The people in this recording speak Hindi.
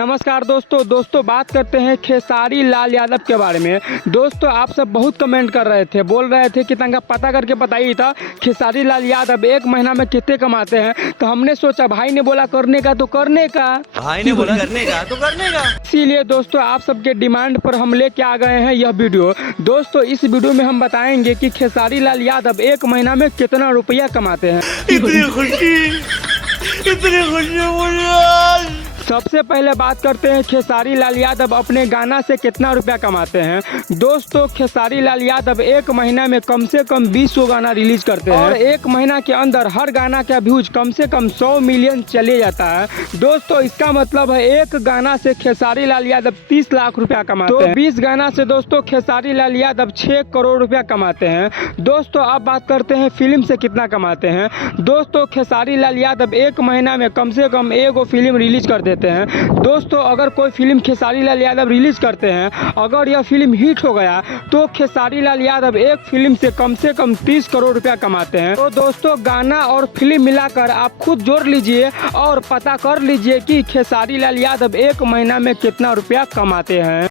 नमस्कार दोस्तों बात करते हैं खेसारी लाल यादव के बारे में। दोस्तों आप सब बहुत कमेंट कर रहे थे, बोल रहे थे कि तंगा पता करके बताइए था खेसारी लाल यादव एक महीना में कितने कमाते हैं। तो हमने सोचा भाई ने बोला करने का तो करने का, भाई ने बोला करने का तो करने का। इसीलिए दोस्तों आप सबके डिमांड पर हम लेके आ गए हैं यह वीडियो। दोस्तों इस वीडियो में हम बताएंगे कि खेसारी लाल यादव एक महीना में कितना रुपया कमाते हैं। इतनी खुशी मुझे। सबसे पहले बात करते हैं खेसारी लाल यादव अपने गाना से कितना रुपया कमाते हैं। दोस्तों खेसारी लाल यादव एक महीना में कम से कम 20 गाना रिलीज करते हैं और एक महीना के अंदर हर गाना का व्यूज कम से कम 100 मिलियन चले जाता है। दोस्तों इसका मतलब है एक गाना से खेसारी लाल यादव 30 लाख रुपया कमाते हैं। 20 गाना से दोस्तों खेसारी लाल यादव 6 करोड़ रुपया कमाते हैं। दोस्तों अब बात करते हैं फिल्म से कितना कमाते हैं। दोस्तों खेसारी लाल यादव एक महीना में कम से कम एगो फिल्म रिलीज कर देते हैं। दोस्तों अगर कोई फिल्म खेसारी लाल यादव रिलीज करते हैं, अगर यह फिल्म हिट हो गया तो खेसारी लाल यादव एक फिल्म से कम 30 करोड़ रुपया कमाते हैं। तो दोस्तों गाना और फिल्म मिलाकर आप खुद जोड़ लीजिए और पता कर लीजिए कि खेसारी लाल यादव एक महीना में कितना रुपया कमाते हैं।